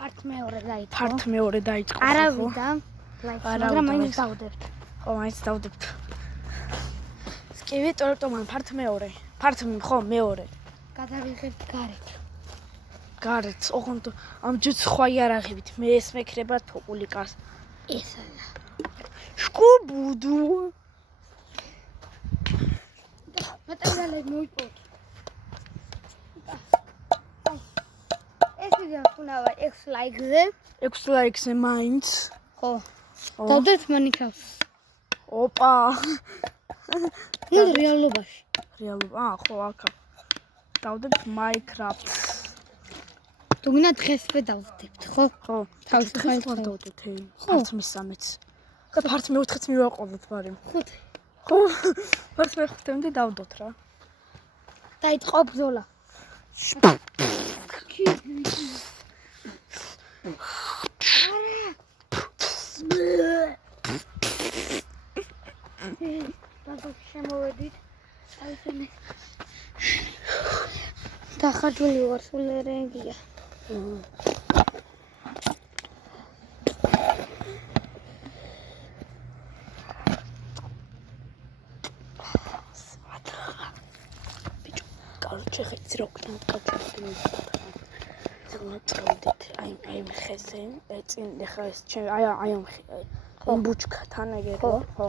Part მეორე დაიწყო. არავიდა. მაგრამ მაინც დავდებთ. ხო, მაინც დავდებთ. სკივი ტორტომან part მეორე. Part ხო, მეორე. გადავიღებთ გარეთ. გარეთ, ოღონდ ამჯერ სხვა იარაღებით. მე ეს მეკრება თოპულიკას. ესაა. შკუბუდუ. მატერიალები მოიპოვოთ. ეს ვიდეო ხუნავა 6 ლაიქზე. 6 ლაიქზე მაინც. ხო. დავდეთ Minecraft. ოპა. ნუ რეალობაში. რეალობა, ხო, აქა. დავდებთ Minecraft. თუ გინდა დღესვე დავდებთ, ხო? ხო. თავის დღეს ვარ დავდებთ. part მესამეც. და part მეოთხეც მივაყოლოთ, მაგრამ. ხუთი. ხო. part მეხუთემდე დავდოთ რა. დაიწყო ბრძოლა. შემოვედით. აიცანე. დახარჯული ვარ სულ ენერგია. ბიჭო, კალჩე ხეცი რო ქნა კალჩე. წავიდეთ აი ხეზე, წინ ეხლა ეს აი ამ ბუჩქთან ეგერო, ხო.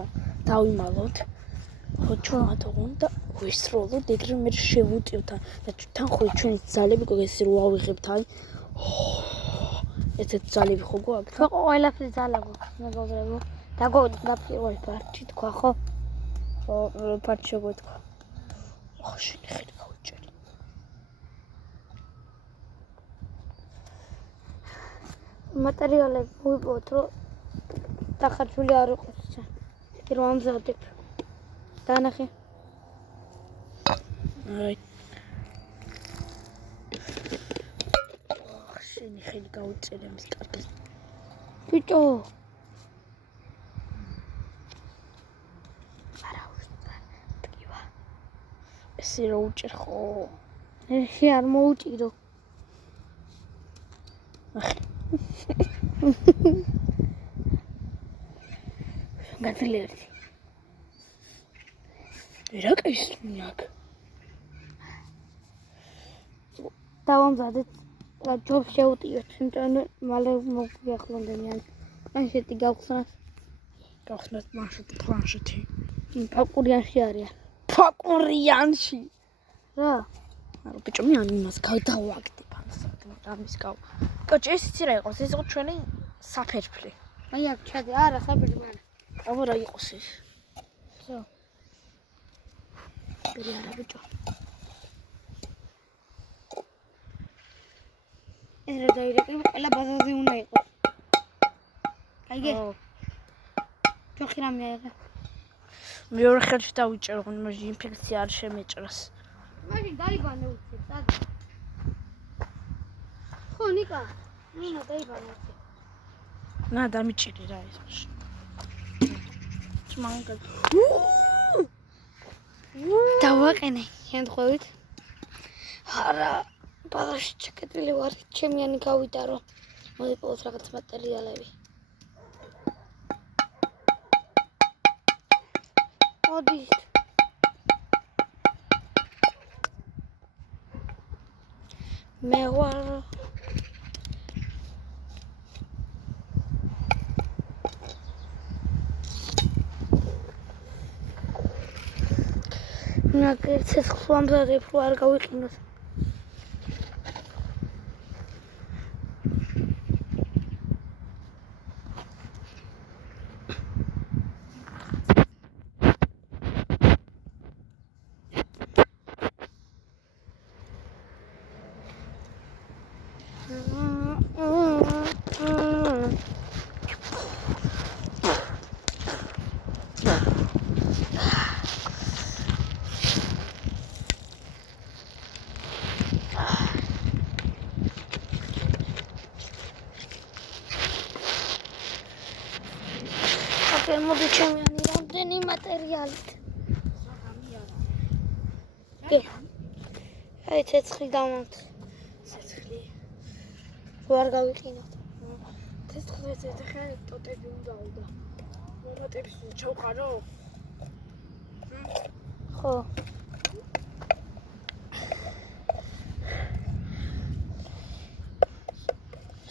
დავიმალოთ. ხო ჩვენ თողონ და ვისროლოთ, ეგრე მე შევუტიოთ და თან ხო ჩვენი ძალები გოგესი რო ავიღებთ აი. ესეთ ძალები ხო გვაქვს? ხო ყველაფერი ძალა გვაქვს, მეგობრებო. და პირველ პარტში თქვა, ხო? ხო, პარტში შეგვეთქვა. ხო, შენ ხედი გავუჭერი. მატერიალები მოიპოვოთ, რომ დახარჯული არ იყოს ჩა. რომ ამზადებ. დანახე. აი. შენ ხედი გავუჭერი ამის კარგი. ბიჭო. არა უშტან. ტკივა. ესე რო უჭერ ხო? ესე არ მოუჭირო. გაძლიერდი. რა კაისუნიაკ. დავამზადეთ და ჯობს შეუტიოთ, იმიტომ რომ მალე მოგვიახლონდნენ. პლანშეტი გავხსნათ. გავხსნათ პლანშეტი. ფაკურიანში არის. ფაკურიანში. რა? არა ბიჭო, მე ამას გავდავაგდი ფანსად, რამის გავ. კოჭი ეს იცი რა იყოს? ეს იყო ჩვენი საფერფლი. აი აქ ჩადი, არა საფერფლი არა. აბა რა იყოს ეს? ზო. ბერი არა ბიჭო. ეს რა დაირეკე, ყველა ბაზაზე უნდა იყოს. კაიგე? ჯოხი რამე არა. მეორე ხელში დავიჭერ, რომ მაგ ინფექცია არ შემეჭრას. მაშინ დაიბანე უცებ, და. ხო, ნიკა. ნინა დაიბანე უცებ. ნა დამიჭირი რა ეს მაშინ. მანგა. დავაყენე, შემთხვევით. არა, ბაზარში ჩაკეტილი ვარ, ჩემიანი გავიდა რომ მოიპოვოთ რაღაც მატერიალები. მოდის. მე ვარ ნაკერც ეს ხლამზადებ რო არ გავიყინოთ. მოდი ჩემიანი რამდენი მატერიალით. კი. აი ცეცხლი დავამთ. ცეცხლი. რო არ გავიყინოთ. თესთხლეზე ეხლა ტოტები უნდა და მომატების ჩავყარო? ხო.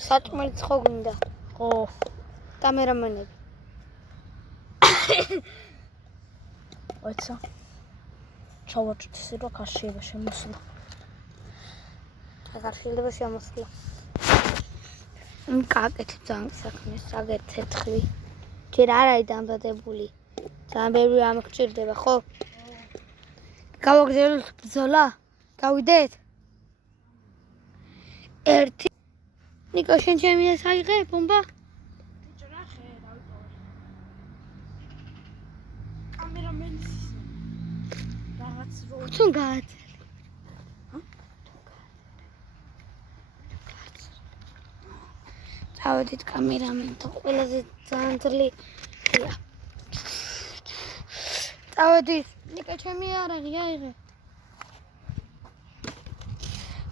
საჭმელიც ხო გვინდა? ხო. კამერამენები. ოცა. ჩავაჭრეთ ისე რომ ქარშიება შემოსულა. აღარ შეიძლება შემოსვლა. კაკეთ ძალიან საქმეს, აგერ ცეცხლი. ჯერ არ არის დამზადებული. ძალიან ბევრი ამგჭირდება, ხო? გავაგზავნოთ ბრძოლა? გავიდეთ? ერთი. ნიკო, შენ ჩემი ეს აიღე, ბომბა? ბიჭო, ნახე, რა ვიყავი. კამერამენის რაღაც რო თუნ გააცელი. წავედით კამერამენთან, ყველაზე ძალიან ძლიერია. წავედით, ნიკა ჩემი არაღი, აიღე.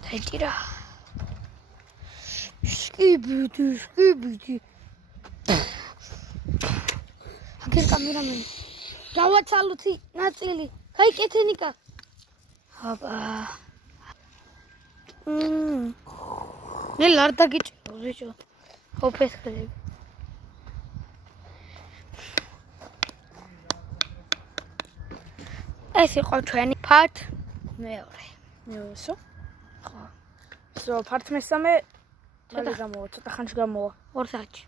დაიჭირა. შკიბიდი. აგერ კამერამენი. გავაცალოთი ნაწილი. გაიკეთე ნიკა. აბა. ნელ არ დაგიჭირო, ბიჭო. ოფესქრები. ეს იყო ჩვენი part მეორე. მეოსო. ხო. სო, ფარტ მესამე ცოტა გამოვა, ცოტა ხანში გამოვა. 2 საათში.